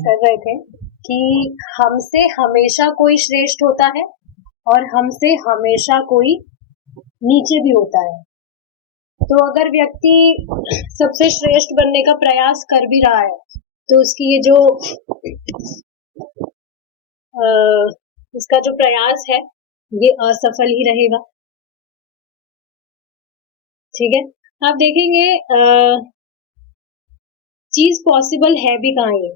कर रहे थे कि हमसे हमेशा कोई श्रेष्ठ होता है और हमसे हमेशा कोई नीचे भी होता है। तो अगर व्यक्ति सबसे श्रेष्ठ बनने का प्रयास कर भी रहा है तो उसकी ये जो इसका जो प्रयास है ये असफल ही रहेगा। ठीक है, आप देखेंगे चीज पॉसिबल है भी कहाँ ये।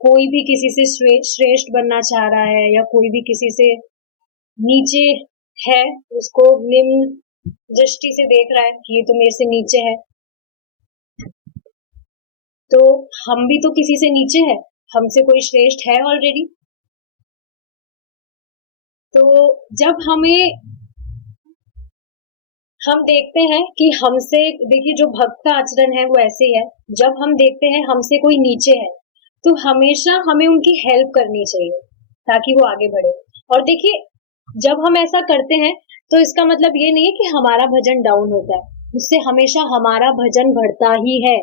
कोई भी किसी से श्रेष्ठ बनना चाह रहा है या कोई भी किसी से नीचे है, उसको निम्न दृष्टि से देख रहा है कि ये तो मेरे से नीचे है। तो हम भी तो किसी से नीचे है, हमसे कोई श्रेष्ठ है ऑलरेडी। तो जब हम देखते हैं कि हमसे, देखिए जो भक्त का आचरण है वो ऐसे ही है, जब हम देखते हैं हमसे कोई नीचे है तो हमेशा हमें उनकी हेल्प करनी चाहिए ताकि वो आगे बढ़े। और देखिए जब हम ऐसा करते हैं तो इसका मतलब ये नहीं है कि हमारा भजन डाउन होता है, उससे हमेशा हमारा भजन बढ़ता ही है।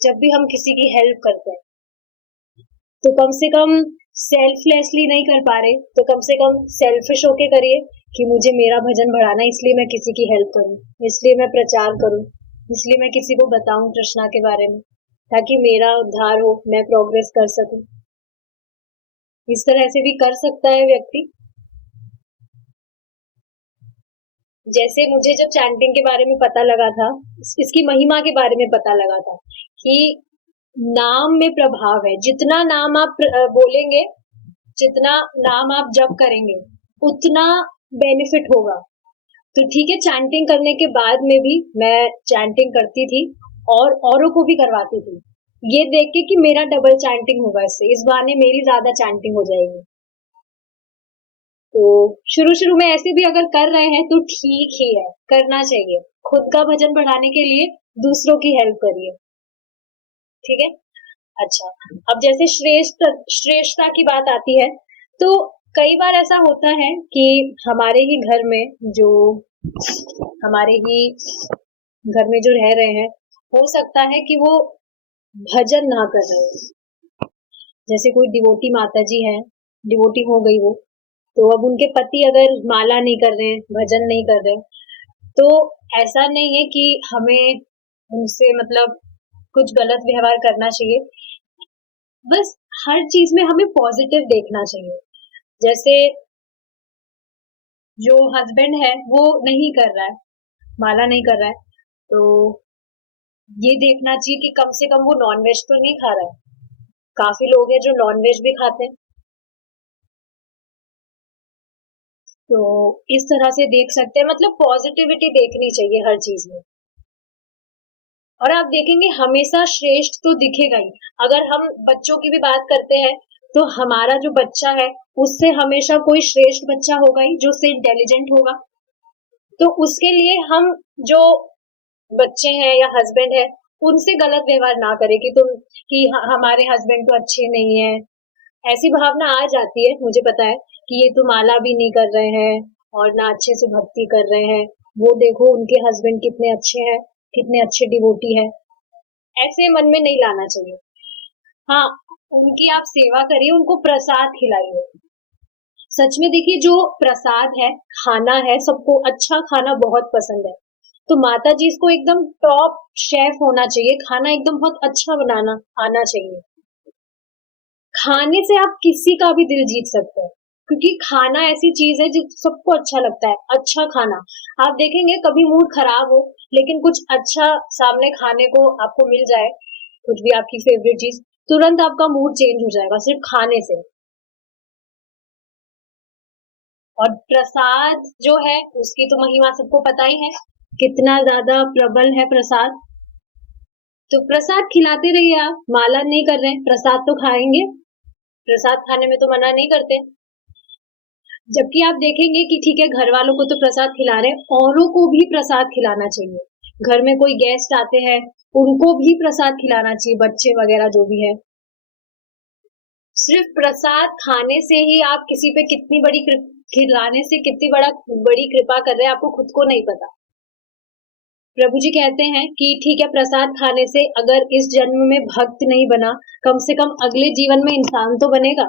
जब भी हम किसी की हेल्प करते हैं तो कम से कम सेल्फलेसली नहीं कर पा रहे तो कम से कम सेल्फिश होके करिए कि मुझे मेरा भजन बढ़ाना, इसलिए मैं किसी की हेल्प करूं, इसलिए मैं प्रचार करूं, इसलिए मैं किसी को बताऊं कृष्णा के बारे में, ताकि मेरा उद्धार हो, मैं प्रोग्रेस कर सकूं। इस तरह से भी कर सकता है व्यक्ति। जैसे मुझे जब चैंटिंग के बारे में पता लगा था, इसकी महिमा के बारे में पता लगा था कि नाम में प्रभाव है। जितना नाम आप बोलेंगे, जितना नाम आप जप करेंगे उतना बेनिफिट होगा। तो ठीक है, चैंटिंग करने के बाद में भी मैं चैंटिंग करती थी और औरों को भी करवाती थी, ये देख के कि मेरा डबल चैंटिंग होगा, इससे इस बहाने मेरी ज्यादा चैंटिंग हो जाएगी। तो शुरू शुरू में ऐसे भी अगर कर रहे हैं तो ठीक ही है, करना चाहिए। खुद का भजन बढ़ाने के लिए दूसरों की हेल्प करिए। ठीक है। अच्छा, अब जैसे श्रेष्ठता की बात आती है तो कई बार ऐसा होता है कि हमारे ही घर में जो हमारे ही घर में जो रह रहे हैं, हो सकता है कि वो भजन ना कर रहे हो। जैसे कोई डिवोटी माता जी है, डिवोटी हो गई वो, तो अब उनके पति अगर माला नहीं कर रहे हैं, भजन नहीं कर रहे, तो ऐसा नहीं है कि हमें उनसे मतलब कुछ गलत व्यवहार करना चाहिए। बस हर चीज में हमें पॉजिटिव देखना चाहिए। जैसे जो हस्बैंड है वो नहीं कर रहा है, माला नहीं कर रहा है, तो ये देखना चाहिए कि कम से कम वो नॉनवेज तो नहीं खा रहा है। काफी लोग हैं जो नॉनवेज भी खाते हैं, तो इस तरह से देख सकते हैं। मतलब पॉजिटिविटी देखनी चाहिए हर चीज में। और आप देखेंगे हमेशा श्रेष्ठ तो दिखेगा ही। अगर हम बच्चों की भी बात करते हैं तो हमारा जो बच्चा है उससे हमेशा कोई श्रेष्ठ बच्चा होगा ही, जो उससे इंटेलिजेंट होगा। तो उसके लिए हम जो बच्चे हैं या हस्बैंड है उनसे गलत व्यवहार ना करें कि तुम कि हमारे हस्बैंड तो अच्छे नहीं है। ऐसी भावना आ जाती है, मुझे पता है कि ये तो माला भी नहीं कर रहे हैं और ना अच्छे से भक्ति कर रहे हैं, वो देखो उनके हस्बैंड कितने अच्छे हैं, कितने अच्छे डिवोटी है। ऐसे मन में नहीं लाना चाहिए। हाँ, उनकी आप सेवा करिए, उनको प्रसाद खिलाइए। सच में देखिए जो प्रसाद है, खाना है, सबको अच्छा खाना बहुत पसंद है, तो माता जी इसको एकदम टॉप शेफ होना चाहिए, खाना एकदम बहुत अच्छा बनाना आना चाहिए। खाने से आप किसी का भी दिल जीत सकते हैं, क्योंकि खाना ऐसी चीज है जो सबको अच्छा लगता है। अच्छा खाना, आप देखेंगे कभी मूड खराब हो लेकिन कुछ अच्छा सामने खाने को आपको मिल जाए, कुछ भी आपकी फेवरेट चीज, तुरंत आपका मूड चेंज हो जाएगा सिर्फ खाने से। और प्रसाद जो है उसकी तो महिमा सबको पता ही है, कितना ज्यादा प्रबल है प्रसाद। तो प्रसाद खिलाते रहिए, आप माला नहीं कर रहे हैं, प्रसाद तो खाएंगे, प्रसाद खाने में तो मना नहीं करते। जबकि आप देखेंगे कि ठीक है घर वालों को तो प्रसाद खिला रहे हैं, औरों को भी प्रसाद खिलाना चाहिए। घर में कोई गेस्ट आते हैं उनको भी प्रसाद खिलाना चाहिए, बच्चे वगैरह जो भी है। सिर्फ प्रसाद खाने से ही आप किसी पे कितनी बड़ी खिलाने से कितनी बड़ी कृपा कर रहे हैं आपको खुद को नहीं पता। प्रभु जी कहते हैं कि ठीक है, प्रसाद खाने से अगर इस जन्म में भक्त नहीं बना, कम से कम अगले जीवन में इंसान तो बनेगा।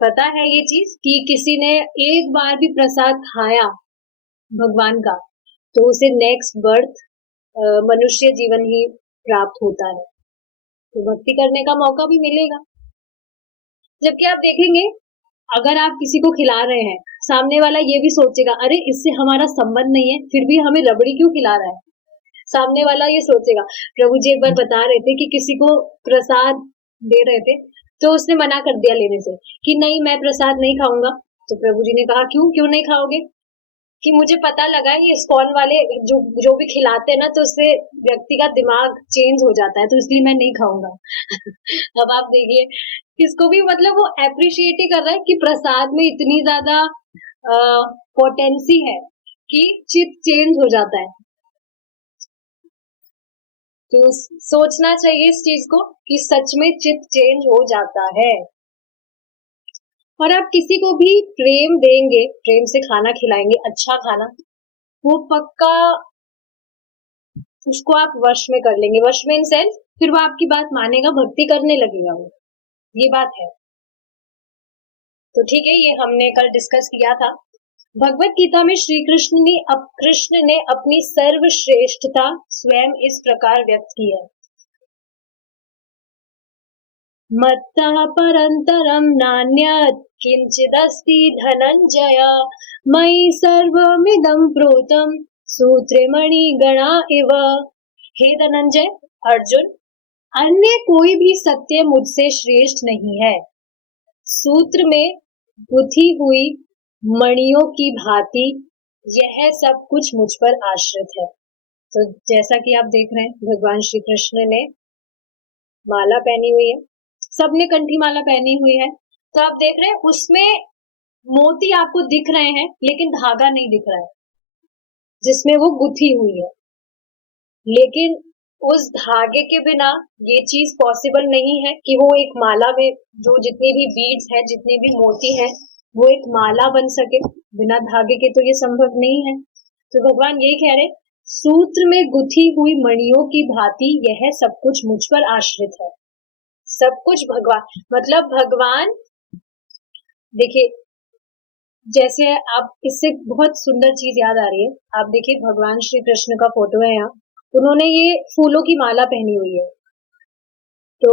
पता है ये चीज कि किसी ने एक बार भी प्रसाद खाया भगवान का, तो उसे नेक्स्ट बर्थ मनुष्य जीवन ही प्राप्त होता है, तो भक्ति करने का मौका भी मिलेगा। जबकि आप देखेंगे, अगर आप किसी को खिला रहे हैं, सामने वाला ये भी सोचेगा, अरे इससे हमारा संबंध नहीं है, फिर भी हमें रबड़ी क्यों खिला रहा है। सामने वाला ये सोचेगा। प्रभु जी एक बार बता रहे थे कि किसी को प्रसाद दे रहे थे, तो उसने मना कर दिया लेने से कि नहीं, मैं प्रसाद नहीं खाऊंगा। तो प्रभु जी ने कहा, क्यों नहीं खाओगे? कि मुझे पता लगा ये इस्कॉन वाले जो भी खिलाते हैं ना, तो उससे व्यक्ति का दिमाग चेंज हो जाता है, तो इसलिए मैं नहीं खाऊंगा। अब आप देखिए, इसको भी मतलब वो एप्रिशिएट ही कर रहा है कि प्रसाद में इतनी ज्यादा पोटेंसी है कि चित्त चेंज हो जाता है। तो सोचना चाहिए इस चीज को कि सच में चित्त चेंज हो जाता है। और आप किसी को भी प्रेम देंगे, प्रेम से खाना खिलाएंगे, अच्छा खाना, वो पक्का उसको आप वश में कर लेंगे। वश में इन सेंस, फिर वो आपकी बात मानेगा, भक्ति करने लगेगा वो, ये बात है। तो ठीक है, ये हमने कल डिस्कस किया था। भगवत गीता में श्री कृष्ण ने अपनी सर्वश्रेष्ठता स्वयं इस प्रकार व्यक्त की है। मत्तः परन्तरं नान्यत् किंचिदस्ति धनंजय, मयि सर्वमिदं प्रोतं सूत्रे मणिगणा इव। हे धनंजय, अर्जुन, अन्य कोई भी सत्य मुझसे श्रेष्ठ नहीं है। सूत्र में गुथी हुई मणियों की भांति यह सब कुछ मुझ पर आश्रित है। तो जैसा कि आप देख रहे हैं, भगवान श्री कृष्ण ने माला पहनी हुई है, सबने कंठी माला पहनी हुई है। तो आप देख रहे हैं, उसमें मोती आपको दिख रहे हैं, लेकिन धागा नहीं दिख रहा है जिसमें वो गुथी हुई है। लेकिन उस धागे के बिना ये चीज पॉसिबल नहीं है कि वो एक माला में जो जितनी भी बीड्स है, जितने भी मोती है, वो एक माला बन सके। बिना धागे के तो ये संभव नहीं है। तो भगवान यही कह रहे, सूत्र में गुथी हुई मणियों की भांति यह सब कुछ मुझ पर आश्रित है। सब कुछ भगवान, मतलब भगवान, देखिए, जैसे आप, इससे बहुत सुंदर चीज याद आ रही है। आप देखिए, भगवान श्री कृष्ण का फोटो है यहाँ, उन्होंने ये फूलों की माला पहनी हुई है। तो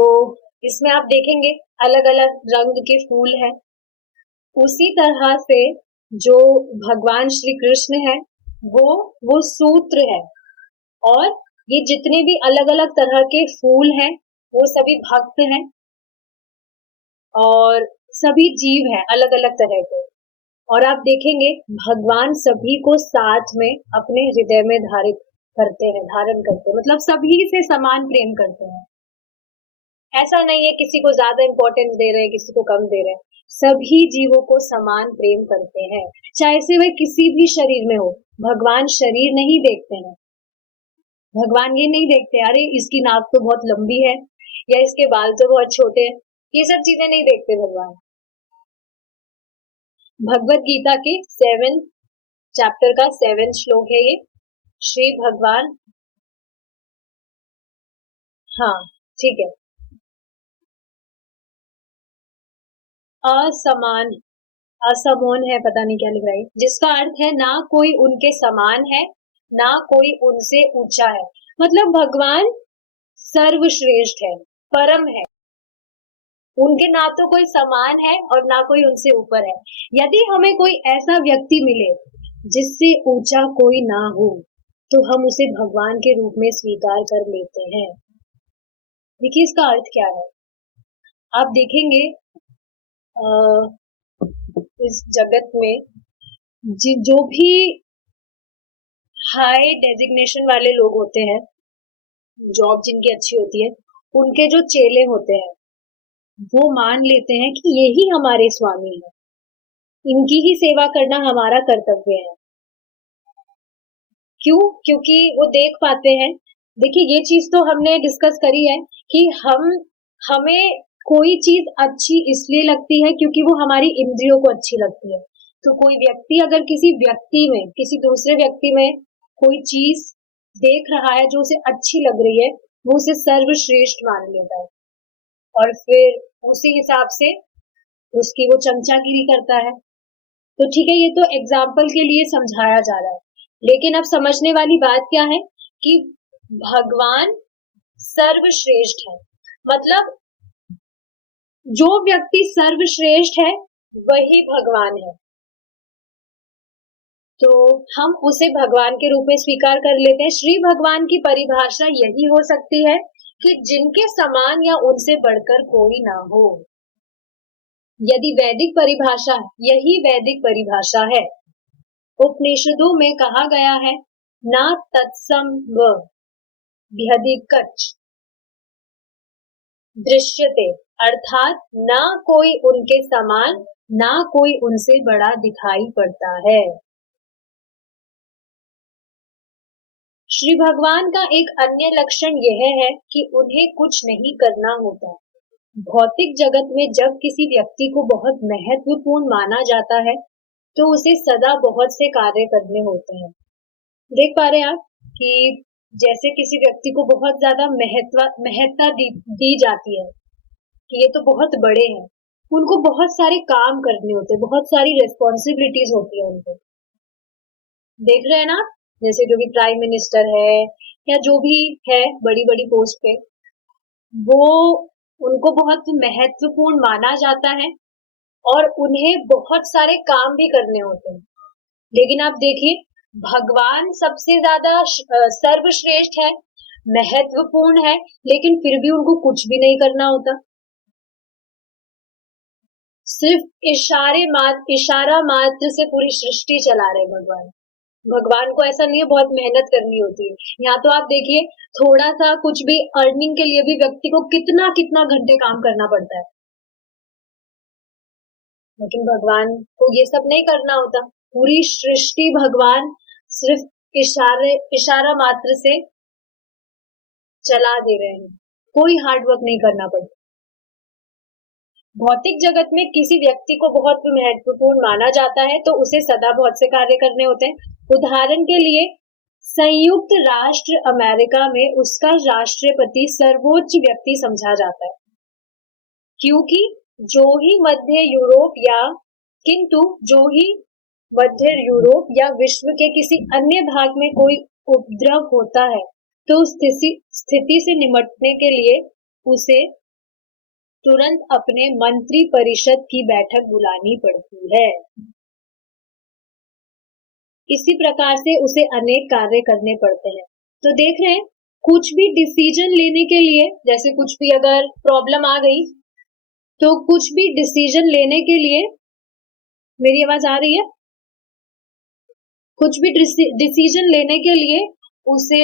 इसमें आप देखेंगे अलग अलग रंग के फूल हैं। उसी तरह से जो भगवान श्री कृष्ण है, वो सूत्र है, और ये जितने भी अलग अलग तरह के फूल हैं, वो सभी भक्त हैं, और सभी जीव हैं अलग अलग तरह के। और आप देखेंगे, भगवान सभी को साथ में अपने हृदय में धारण करते हैं, मतलब सभी से समान प्रेम करते हैं। ऐसा नहीं है किसी को ज्यादा इंपॉर्टेंस दे रहे हैं, किसी को कम दे रहे हैं, सभी जीवों को समान प्रेम करते हैं, चाहे से वे किसी भी शरीर में हो। भगवान शरीर नहीं देखते हैं, भगवान ये नहीं देखते अरे इसकी नाक तो बहुत लंबी है, या इसके बाल तो बहुत छोटे हैं, ये सब चीजें नहीं देखते भगवान। भगवत गीता के 7 चैप्टर का 7 श्लोक है ये। श्री भगवान, हाँ ठीक है, असमान, असमोन है, पता नहीं क्या लिख रहा है, जिसका अर्थ है ना कोई उनके समान है, ना कोई उनसे ऊंचा है। मतलब भगवान सर्वश्रेष्ठ है, परम है, उनके ना तो कोई समान है और ना कोई उनसे ऊपर है। यदि हमें कोई ऐसा व्यक्ति मिले जिससे ऊंचा कोई ना हो, तो हम उसे भगवान के रूप में स्वीकार कर लेते हैं। देखिए इसका अर्थ क्या है। आप देखेंगे इस जगत में जो भी हाई डेजिग्नेशन वाले लोग होते हैं, जॉब जिनकी अच्छी होती है, उनके जो चेले होते हैं, वो मान लेते हैं कि यही हमारे स्वामी है, इनकी ही सेवा करना हमारा कर्तव्य है। क्यों? क्योंकि वो देख पाते हैं। देखिए ये चीज तो हमने डिस्कस करी है कि हमें कोई चीज अच्छी इसलिए लगती है क्योंकि वो हमारी इंद्रियों को अच्छी लगती है। तो कोई व्यक्ति अगर किसी दूसरे व्यक्ति में कोई चीज देख रहा है जो उसे अच्छी लग रही है, वो उसे सर्वश्रेष्ठ मान लेता है और फिर उसी हिसाब से उसकी वो चमचागिरी करता है। तो ठीक है, ये तो एग्जाम्पल के लिए समझाया जा रहा है, लेकिन अब समझने वाली बात क्या है कि भगवान सर्वश्रेष्ठ है। मतलब जो व्यक्ति सर्वश्रेष्ठ है वही भगवान है, तो हम उसे भगवान के रूप में स्वीकार कर लेते हैं। श्री भगवान की परिभाषा यही हो सकती है कि जिनके समान या उनसे बढ़कर कोई ना हो। यदि वैदिक परिभाषा, यही वैदिक परिभाषा है। उपनिषदों में कहा गया है, ना तत्सम व्यधिकच दृश्यते, अर्थात ना कोई उनके समान, ना कोई उनसे बड़ा दिखाई पड़ता है। श्री भगवान का एक अन्य लक्षण यह है कि उन्हें कुछ नहीं करना होता। भौतिक जगत में जब किसी व्यक्ति को बहुत महत्वपूर्ण माना जाता है तो उसे सदा बहुत से कार्य करने होते हैं। देख पा रहे हैं आप कि जैसे किसी व्यक्ति को बहुत ज्यादा महत्ता दी जाती है कि ये तो बहुत बड़े हैं, उनको बहुत सारे काम करने होते हैं, बहुत सारी रिस्पॉन्सिबिलिटीज होती है उनको। देख रहे हैं ना, जैसे जो भी प्राइम मिनिस्टर है या जो भी है बड़ी बड़ी पोस्ट पे, वो उनको बहुत महत्वपूर्ण माना जाता है और उन्हें बहुत सारे काम भी करने होते हैं। लेकिन आप देखिए, भगवान सबसे ज्यादा सर्वश्रेष्ठ है, महत्वपूर्ण है, लेकिन फिर भी उनको कुछ भी नहीं करना होता। सिर्फ इशारा मात्र से पूरी सृष्टि चला रहे भगवान। भगवान को ऐसा नहीं है बहुत मेहनत करनी होती है। यहाँ तो आप देखिए, थोड़ा सा कुछ भी अर्निंग के लिए भी व्यक्ति को कितना कितना घंटे काम करना पड़ता है, लेकिन भगवान को ये सब नहीं करना होता। पूरी सृष्टि भगवान सिर्फ इशारा मात्र से चला दे रहे हैं, कोई हार्ड वर्क नहीं करना पड़ता। भौतिक जगत में किसी व्यक्ति को बहुत महत्वपूर्ण माना जाता है तो उसे सदा बहुत से कार्य करने होते हैं। उदाहरण के लिए संयुक्त राष्ट्र अमेरिका में उसका राष्ट्रपति सर्वोच्च व्यक्ति समझा जाता है, क्योंकि जो ही मध्य यूरोप या विश्व के किसी अन्य भाग में कोई उपद्रव होता है तो उस स्थिति से निपटने के लिए उसे तुरंत अपने मंत्री परिषद की बैठक बुलानी पड़ती है। इसी प्रकार से उसे अनेक कार्य करने पड़ते हैं। तो देख रहे हैं, कुछ भी डिसीजन लेने के लिए, जैसे कुछ भी अगर प्रॉब्लम आ गई तो कुछ भी डिसीजन लेने के लिए, मेरी आवाज आ रही है? कुछ भी डिसीजन लेने के लिए उसे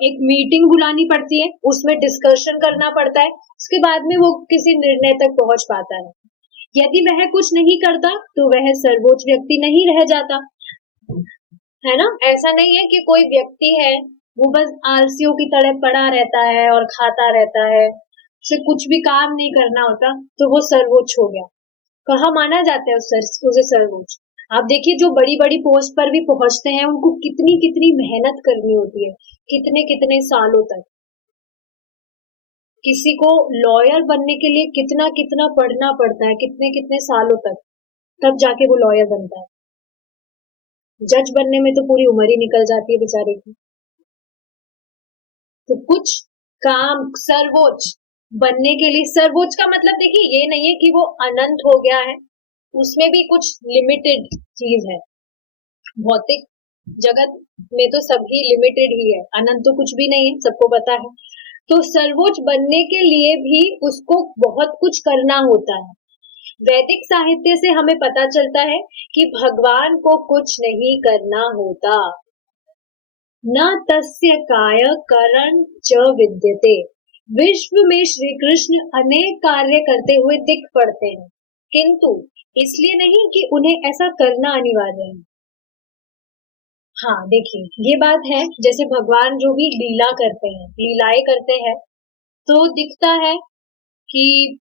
एक मीटिंग बुलानी पड़ती है, उसमें डिस्कशन करना पड़ता है, उसके बाद में वो किसी निर्णय तक पहुंच पाता है। यदि वह कुछ नहीं करता तो वह सर्वोच्च व्यक्ति नहीं रह जाता, है ना। ऐसा नहीं है कि कोई व्यक्ति है वो बस आलसियों की तरह पड़ा रहता है और खाता रहता है, उसे कुछ भी काम नहीं करना होता तो वो सर्वोच्च हो गया। कहाँ माना जाता है उसे सर्वोच्च? आप देखिए, जो बड़ी बड़ी पोस्ट पर भी पहुंचते हैं उनको कितनी कितनी मेहनत करनी होती है, कितने कितने सालों तक। किसी को लॉयर बनने के लिए कितना कितना पढ़ना पड़ता है, कितने कितने सालों तक, तब जाके वो लॉयर बनता है। जज बनने में तो पूरी उम्र ही निकल जाती है बेचारे की। तो कुछ काम सर्वोच्च बनने के लिए, सर्वोच्च का मतलब देखिए ये नहीं है कि वो अनंत हो गया है, उसमें भी कुछ लिमिटेड चीज है। भौतिक जगत में तो सभी लिमिटेड ही है, अनंत तो कुछ भी नहीं है, सबको पता है। तो सर्वोच्च बनने के लिए भी उसको बहुत कुछ करना होता है। वैदिक साहित्य से हमें पता चलता है कि भगवान को कुछ नहीं करना होता। न तस्य काय करण च विद्यते। विश्व में श्री कृष्ण अनेक कार्य करते हुए दिख पड़ते हैं, किंतु इसलिए नहीं कि उन्हें ऐसा करना अनिवार्य है। हाँ देखिए, ये बात है, जैसे भगवान जो भी लीला करते हैं, लीलाएं करते हैं, तो दिखता है कि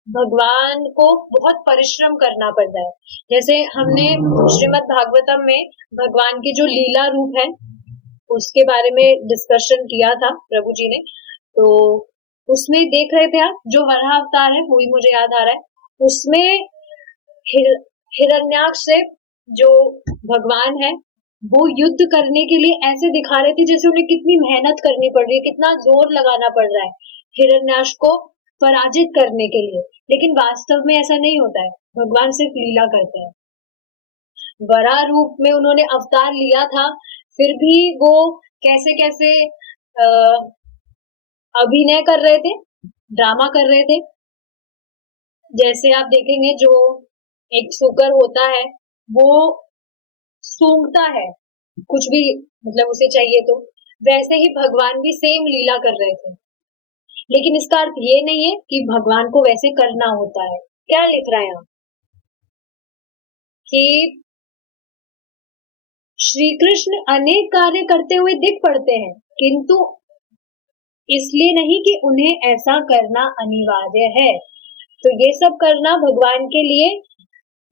भगवान को बहुत परिश्रम करना पड़ता है। जैसे हमने श्रीमद् भागवतम में भगवान के जो लीला रूप है उसके बारे में डिस्कशन किया था प्रभु जी ने। तो उसमें देख रहे थे आप, जो वराह अवतार है वो ही मुझे याद आ रहा है, उसमें हिरण्याक्ष से जो भगवान है वो युद्ध करने के लिए ऐसे दिखा रहे थे जैसे उन्हें कितनी मेहनत करनी पड़ रही है, कितना जोर लगाना पड़ रहा है हिरण्याक्ष को पराजित करने के लिए। लेकिन वास्तव में ऐसा नहीं होता है, भगवान सिर्फ लीला करते हैं। वराह रूप में उन्होंने अवतार लिया था, फिर भी वो कैसे कैसे अभिनय कर रहे थे, ड्रामा कर रहे थे। जैसे आप देखेंगे जो एक सूकर होता है वो सूंघता है कुछ भी, मतलब उसे चाहिए तो, वैसे ही भगवान भी सेम लीला कर रहे थे। लेकिन इसका अर्थ ये नहीं है कि भगवान को वैसे करना होता है। क्या लिख रहा है यहाँ कि श्री कृष्ण अनेक कार्य करते हुए दिख पड़ते हैं, किंतु इसलिए नहीं कि उन्हें ऐसा करना अनिवार्य है। तो ये सब करना भगवान के लिए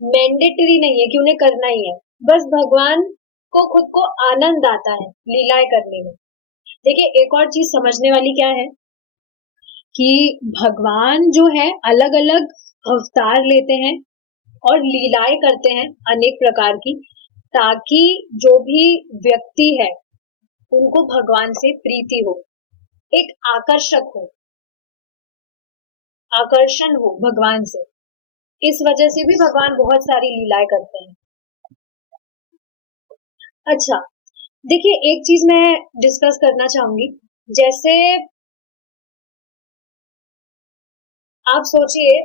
मैंडेटरी नहीं है कि उन्हें करना ही है, बस भगवान को खुद को आनंद आता है लीलाएं करने में। देखिए एक और चीज समझने वाली क्या है कि भगवान जो है अलग अलग अवतार लेते हैं और लीलाएं करते हैं अनेक प्रकार की, ताकि जो भी व्यक्ति है उनको भगवान से प्रीति हो, एक आकर्षण हो भगवान से। इस वजह से भी भगवान बहुत सारी लीलाएं करते हैं। अच्छा, देखिए एक चीज मैं डिस्कस करना चाहूंगी। जैसे आप सोचिए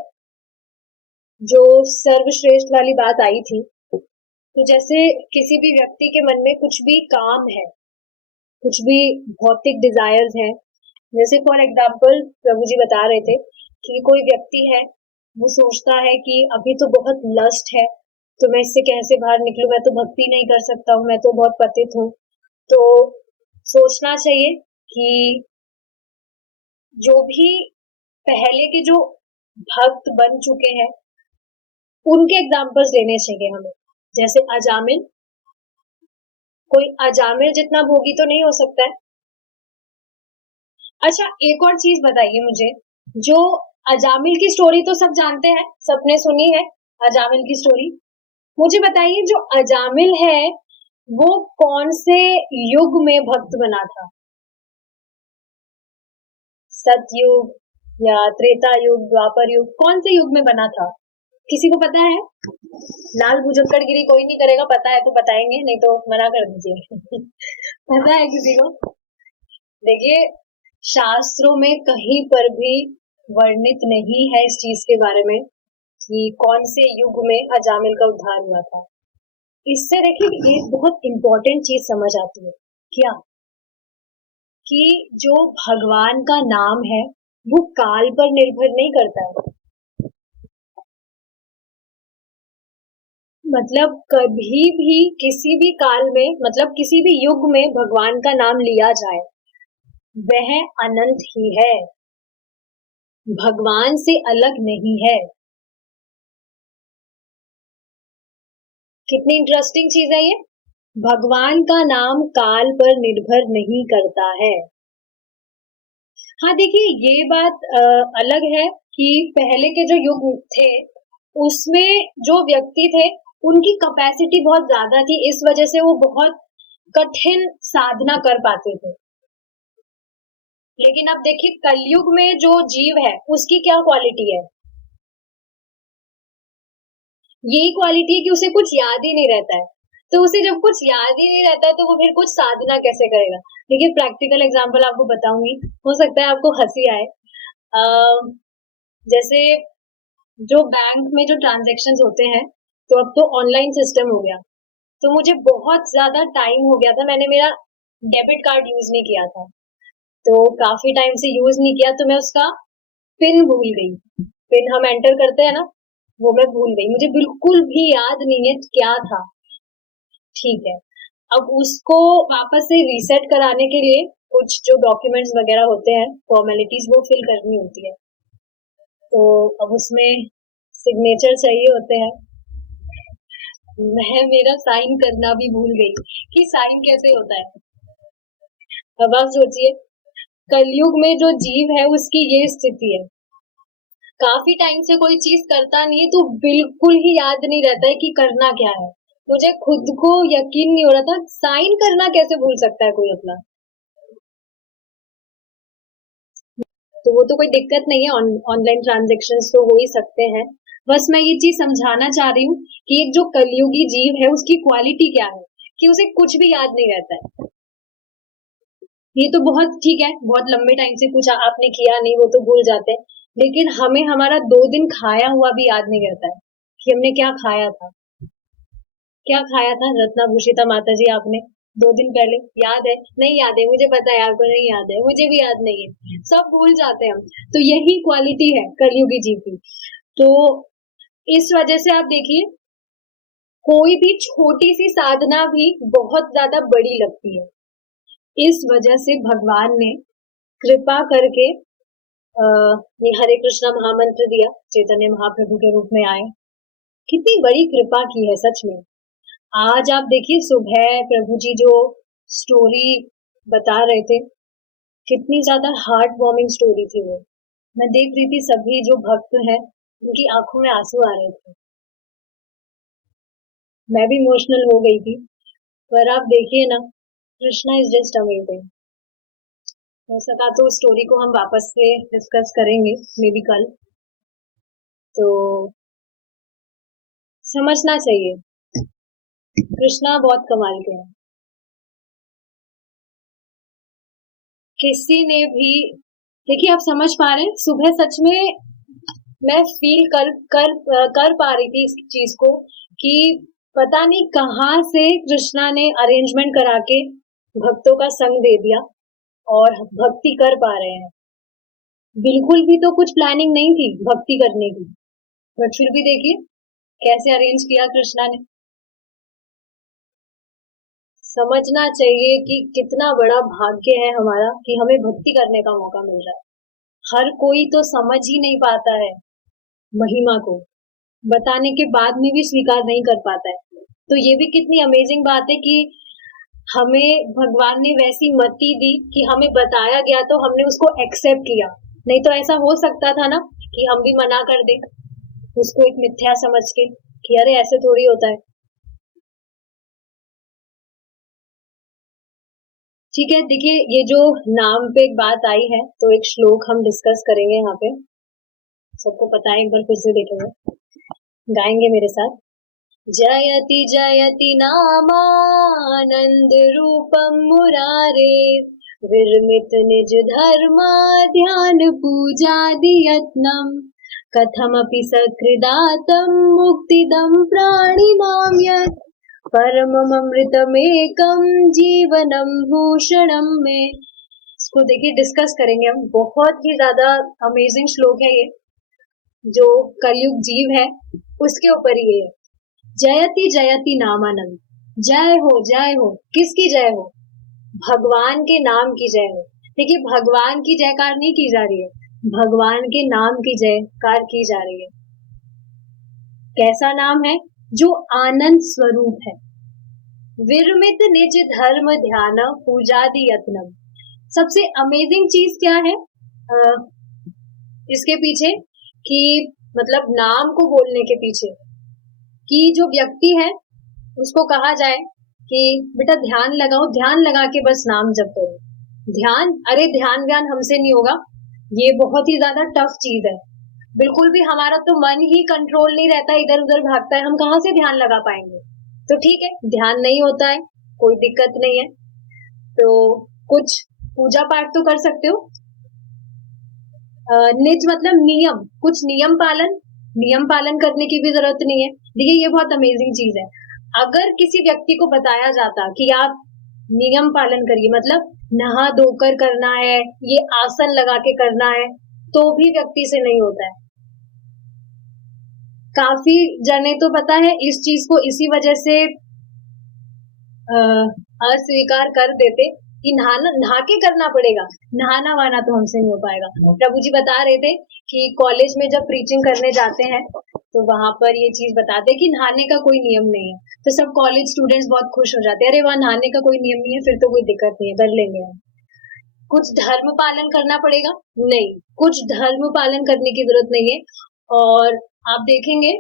जो सर्वश्रेष्ठ वाली बात आई थी, तो जैसे किसी भी व्यक्ति के मन में कुछ भी काम है, कुछ भी भौतिक डिजायर्स हैं, जैसे फॉर एग्जाम्पल प्रभु जी बता रहे थे कि कोई व्यक्ति है वो सोचता है कि अभी तो बहुत लस्ट है, तो मैं इससे कैसे बाहर निकलूं, मैं तो भक्ति नहीं कर सकता हूँ, मैं तो बहुत पतित हूँ। तो सोचना चाहिए कि जो भी पहले के जो भक्त बन चुके हैं उनके एग्जाम्पल्स लेने चाहिए हमें। जैसे अजामिल, कोई अजामिल जितना भोगी तो नहीं हो सकता है। अच्छा एक और चीज बताइए मुझे, जो अजामिल की स्टोरी तो सब जानते हैं, सबने सुनी है अजामिल की स्टोरी। मुझे बताइए जो अजामिल है वो कौन से युग में भक्त बना था? सतयुग या त्रेता युग, द्वापर युग, कौन से युग में बना था? किसी को पता है? लाल भुजंगड़ गिरी कोई नहीं करेगा, पता है तो बताएंगे, नहीं तो मना कर दीजिए। पता है किसी को? देखिए शास्त्रों में कहीं पर भी वर्णित नहीं है इस चीज के बारे में कि कौन से युग में अजामिल का उद्धार हुआ था। इससे देखिए एक बहुत इंपॉर्टेंट चीज समझ आती है, क्या कि जो भगवान का नाम है वो काल पर निर्भर नहीं करता है। मतलब कभी भी किसी भी काल में, मतलब किसी भी युग में भगवान का नाम लिया जाए वह अनंत ही है, भगवान से अलग नहीं है। कितनी इंटरेस्टिंग चीज है ये। भगवान का नाम काल पर निर्भर नहीं करता है। हाँ देखिए ये बात अलग है कि पहले के जो युग थे उसमें जो व्यक्ति थे उनकी कैपेसिटी बहुत ज्यादा थी, इस वजह से वो बहुत कठिन साधना कर पाते थे। लेकिन अब देखिए कलयुग में जो जीव है उसकी क्या क्वालिटी है? यही क्वालिटी है कि उसे कुछ याद ही नहीं रहता है। तो उसे जब कुछ याद ही नहीं रहता है तो वो फिर कुछ साधना कैसे करेगा? देखिए प्रैक्टिकल एग्जांपल आपको बताऊंगी, हो सकता है आपको हंसी आए। जैसे जो बैंक में जो ट्रांजेक्शन होते हैं, तो अब तो ऑनलाइन सिस्टम हो गया, तो मुझे बहुत ज्यादा टाइम हो गया था, मैंने मेरा डेबिट कार्ड यूज नहीं किया था, तो काफी टाइम से यूज नहीं किया, तो मैं उसका पिन भूल गई। पिन हम एंटर करते हैं ना, वो मैं भूल गई, मुझे बिल्कुल भी याद नहीं है क्या था। ठीक है, अब उसको वापस से रीसेट कराने के लिए कुछ जो डॉक्यूमेंट्स वगैरह होते हैं, फॉर्मेलिटीज, वो फिल करनी होती है। तो अब उसमें सिग्नेचर चाहिए होते हैं। मैं मेरा साइन करना भी भूल गई कि साइन कैसे होता है। अब आप सोचिए, कलयुग में जो जीव है उसकी ये स्थिति है। काफी टाइम से कोई चीज करता नहीं है तो बिल्कुल ही याद नहीं रहता है कि करना क्या है। मुझे खुद को यकीन नहीं हो रहा था, साइन करना कैसे भूल सकता है कोई अपना। तो वो तो कोई दिक्कत नहीं है, ऑनलाइन ट्रांजेक्शन्स तो हो ही सकते हैं। बस मैं ये चीज समझाना चाह रही हूँ कि एक जो कलयुगी जीव है उसकी क्वालिटी क्या है, कि उसे कुछ भी याद नहीं रहता है। ये तो बहुत ठीक है, बहुत लंबे टाइम से कुछ आपने किया नहीं वो तो भूल जाते हैं, लेकिन हमें हमारा 2 दिन खाया हुआ भी याद नहीं रहता है कि हमने क्या खाया था। क्या खाया था रत्नाभूषिता माता जी आपने 2 दिन पहले? याद है? नहीं याद है, मुझे पता है आपको नहीं याद है, मुझे भी याद नहीं है, सब भूल जाते हैं हम। तो यही क्वालिटी है कलयुगी जीव की। तो इस वजह से आप देखिए, कोई भी छोटी सी साधना भी बहुत ज्यादा बड़ी लगती है। इस वजह से भगवान ने कृपा करके ये हरे कृष्णा महामंत्र दिया, चैतन्य महाप्रभु के रूप में आए। कितनी बड़ी कृपा की है सच में। आज आप देखिए, सुबह प्रभु जी जो स्टोरी बता रहे थे, कितनी ज्यादा हार्ट वार्मिंग स्टोरी थी वो। मैं देख रही थी सभी जो भक्त हैं उनकी आंखों में आंसू आ रहे थे। मैं भी इमोशनल हो गई थी। पर आप देखिए ना, कृष्णा इज जस्ट अमेजिंग। हो सका तो स्टोरी को हम वापस से डिस्कस करेंगे, मे बी कल। तो समझना चाहिए, कृष्णा बहुत कमाल के हैं। किसी ने भी देखिए, आप समझ पा रहे हैं, सुबह सच में मैं फील कर पा रही थी इस चीज को कि पता नहीं कहाँ से कृष्णा ने अरेंजमेंट करा के भक्तों का संग दे दिया और भक्ति कर पा रहे हैं। बिल्कुल भी तो कुछ प्लानिंग नहीं थी भक्ति करने की, बट फिर भी देखिए कैसे अरेंज किया कृष्णा ने। समझना चाहिए कि कितना बड़ा भाग्य है हमारा कि हमें भक्ति करने का मौका मिल रहा है। हर कोई तो समझ ही नहीं पाता है महिमा को, बताने के बाद में भी स्वीकार नहीं कर पाता है। तो ये भी कितनी अमेजिंग बात है कि हमें भगवान ने वैसी मति दी कि हमें बताया गया तो हमने उसको एक्सेप्ट किया। नहीं तो ऐसा हो सकता था ना कि हम भी मना कर दें उसको एक मिथ्या समझ के कि अरे ऐसे थोड़ी होता है। ठीक है, देखिए ये जो नाम पे एक बात आई है तो एक श्लोक हम डिस्कस करेंगे यहाँ पे। सबको पता है, एक बार फिर से देखेंगे, गाएंगे मेरे साथ। जयति जयति नामानंद रूपम मुरारे, विरमित निज धर्मा ध्यान पूजा दियत्नम, कथमपि सकृदातं मुक्तिदं प्राणिनां यत्, परममृतमेकं जीवनं भूषणं मे। इसको देखिए डिस्कस करेंगे हम, बहुत ही ज्यादा अमेजिंग श्लोक है ये, जो कलयुग जीव है उसके ऊपर ये है। जयति जयति नामानंद, जय हो, किसकी जय हो? भगवान के नाम की जय हो। देखिए भगवान की जयकार नहीं की जा रही है, भगवान के नाम की जयकार की जा रही है। कैसा नाम है? जो आनंद स्वरूप है। विरमित निज धर्म ध्यान पूजादि यत्नम। सबसे अमेजिंग चीज क्या है इसके पीछे, कि मतलब नाम को बोलने के पीछे, कि जो व्यक्ति है उसको कहा जाए कि बेटा ध्यान लगाओ, ध्यान लगा के बस नाम जप करो। ध्यान, अरे ध्यान व्यान हमसे नहीं होगा, ये बहुत ही ज्यादा टफ चीज है। बिल्कुल भी हमारा तो मन ही कंट्रोल नहीं रहता, इधर उधर भागता है, हम कहाँ से ध्यान लगा पाएंगे। तो ठीक है, ध्यान नहीं होता है, कोई दिक्कत नहीं है, तो कुछ पूजा पाठ तो कर सकते हो। निज मतलब नियम, कुछ नियम पालन करने की भी जरूरत नहीं है। देखिए ये बहुत अमेजिंग चीज है। अगर किसी व्यक्ति को बताया जाता कि आप नियम पालन करिए, मतलब नहा धोकर करना है, ये आसन लगा के करना है, तो भी व्यक्ति से नहीं होता है। काफी जने तो पता है इस चीज को इसी वजह से अस्वीकार कर देते कि नहा के करना पड़ेगा, नहाना वहाना तो हमसे नहीं हो पाएगा। प्रभु जी बता रहे थे कि कॉलेज में जब प्रीचिंग करने जाते हैं तो वहां पर ये चीज बताते हैं कि नहाने का कोई नियम नहीं है। तो सब कॉलेज स्टूडेंट्स बहुत खुश हो जाते हैं, अरे वहां नहाने का कोई नियम नहीं है, फिर तो कोई दिक्कत नहीं है, कर लेंगे हम। कुछ धर्म पालन करना पड़ेगा? नहीं, कुछ धर्म पालन करने की जरूरत नहीं है। और आप देखेंगे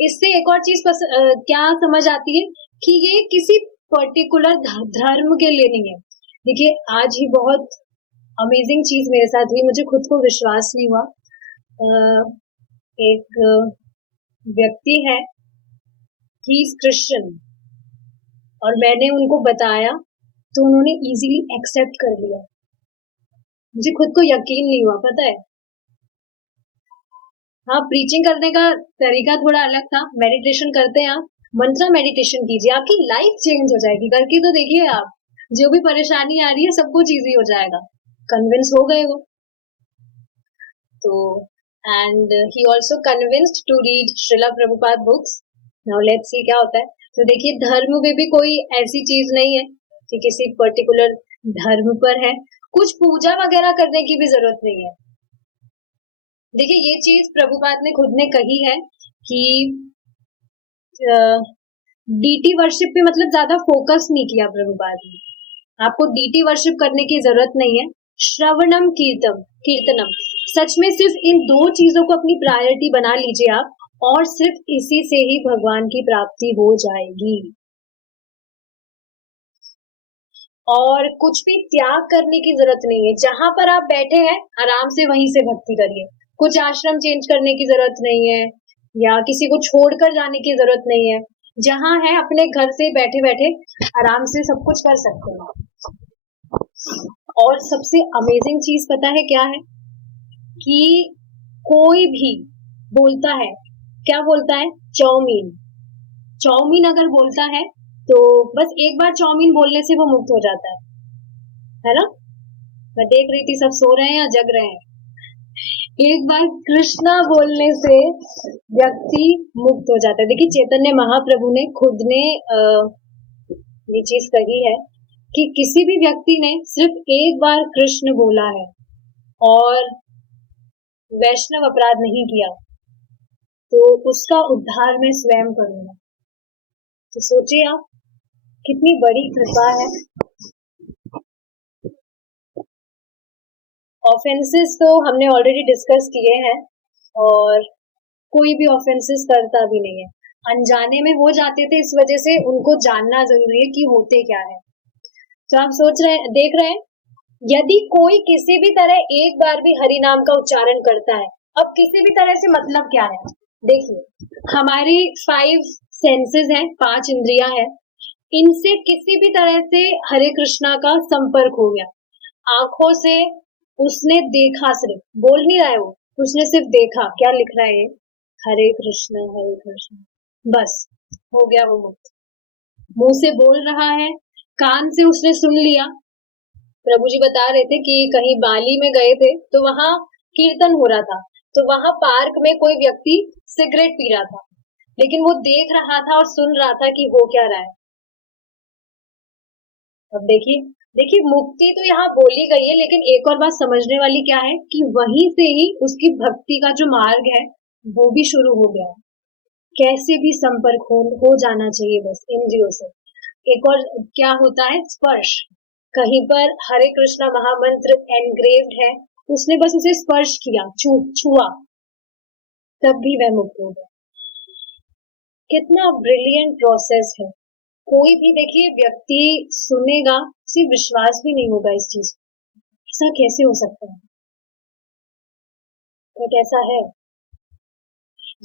इससे एक और चीज क्या समझ आती है कि ये किसी पर्टिकुलर धर्म के लिए नहीं है। देखिए आज ही बहुत अमेजिंग चीज मेरे साथ हुई, मुझे खुद को विश्वास नहीं हुआ। एक व्यक्ति है, ही इज क्रिश्चियन, और मैंने उनको बताया तो उन्होंने इजीली एक्सेप्ट कर लिया। मुझे खुद को यकीन नहीं हुआ, पता है। हाँ, प्रीचिंग करने का तरीका थोड़ा अलग था। मेडिटेशन करते हैं आप, मंत्रा मेडिटेशन कीजिए, आपकी लाइफ चेंज हो जाएगी। करके तो देखिए आप, जो भी परेशानी आ रही है सब कुछ इजी हो जाएगा। कन्विंस हो गए वो तो। And he also convinced to read Srila Prabhupada books. Now let's see क्या होता है। तो देखिए धर्म में भी कोई ऐसी चीज नहीं है कि किसी पर्टिकुलर धर्म पर है, कुछ पूजा वगैरह करने की भी जरूरत नहीं है। देखिए ये चीज प्रभुपाद ने खुद ने कही है कि डीटी वर्शिप पे मतलब ज्यादा फोकस नहीं किया प्रभुपाद ने। आपको डीटी वर्शिप करने की जरूरत नहीं है। श्रवणम कीर्तनम, सच में सिर्फ इन दो चीजों को अपनी प्रायोरिटी बना लीजिए आप, और सिर्फ इसी से ही भगवान की प्राप्ति हो जाएगी। और कुछ भी त्याग करने की जरूरत नहीं है। जहां पर आप बैठे हैं आराम से वहीं से भक्ति करिए। कुछ आश्रम चेंज करने की जरूरत नहीं है, या किसी को छोड़कर जाने की जरूरत नहीं है। जहां है अपने घर से बैठे बैठे आराम से सब कुछ कर सकते हैं। और सबसे अमेजिंग चीज पता है क्या है, कि कोई भी बोलता है, क्या बोलता है, चाउमीन। चाउमीन अगर बोलता है तो बस एक बार चाउमीन बोलने से वो मुक्त हो जाता है ना। मैं देख रही थी सब सो रहे हैं या जग रहे हैं। एक बार कृष्णा बोलने से व्यक्ति मुक्त हो जाता है। देखिए चैतन्य महाप्रभु ने खुद ने ये चीज कही है कि किसी भी व्यक्ति ने सिर्फ एक बार कृष्ण बोला है और वैष्णव अपराध नहीं किया तो उसका उद्धार मैं स्वयं करूंगा। तो सोचिए आप, कितनी बड़ी कृपा है। ऑफेंसेस तो हमने ऑलरेडी डिस्कस किए हैं, और कोई भी ऑफेंसेस करता भी नहीं है, अनजाने में हो जाते थे, इस वजह से उनको जानना जरूरी है कि होते क्या है। तो आप देख रहे हैं, यदि कोई किसी भी तरह एक बार भी हरि नाम का उच्चारण करता है, अब किसी भी तरह से मतलब क्या है, देखिए हमारी 5 सेंसेस हैं, 5 इंद्रियां हैं, इनसे किसी भी तरह से हरे कृष्णा का संपर्क हो गया। आंखों से उसने देखा, सिर्फ बोल नहीं रहा है वो, उसने सिर्फ देखा, क्या लिख रहा है, हरे कृष्ण, बस हो गया वो मुक्त। मुंह से बोल रहा है, कान से उसने सुन लिया। प्रभु जी बता रहे थे कि कहीं बाली में गए थे तो वहां कीर्तन हो रहा था, तो वहां पार्क में कोई व्यक्ति सिगरेट पी रहा था, लेकिन वो देख रहा था और सुन रहा था कि हो क्या रहा है। अब देखिए मुक्ति तो यहाँ बोली गई है, लेकिन एक और बात समझने वाली क्या है कि वहीं से ही उसकी भक्ति का जो मार्ग है वो भी शुरू हो गया है। कैसे भी संपर्क हो जाना चाहिए बस इंद्रियों से। एक और क्या होता है, स्पर्श। कहीं पर हरे कृष्णा महामंत्र एनग्रेव्ड है, उसने बस उसे स्पर्श किया, छुआ, तब भी वह मुक्त हो गया। कितना ब्रिलियंट प्रोसेस है। कोई भी देखिए व्यक्ति सुनेगा, उसे विश्वास भी नहीं होगा इस चीज, ऐसा कैसे हो सकता है, तो कैसा है।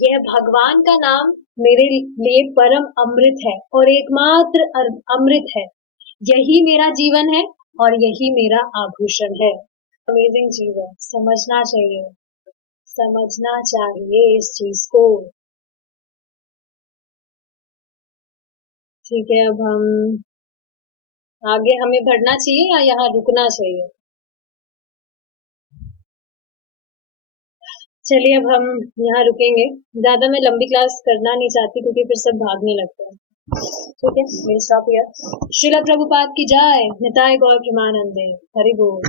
यह भगवान का नाम मेरे लिए परम अमृत है और एकमात्र अमृत है। यही मेरा जीवन है और यही मेरा आभूषण है। अमेजिंग चीज है, समझना चाहिए इस चीज को। ठीक है, अब हम आगे हमें बढ़ना चाहिए या यहाँ रुकना चाहिए। चलिए अब हम यहाँ रुकेंगे, ज्यादा मैं लंबी क्लास करना नहीं चाहती क्योंकि फिर सब भागने लगता है। ठीक है, we'll stop here. Srila Prabhupada की जय, निताय गौर प्रेमानंदे, हरि बोल।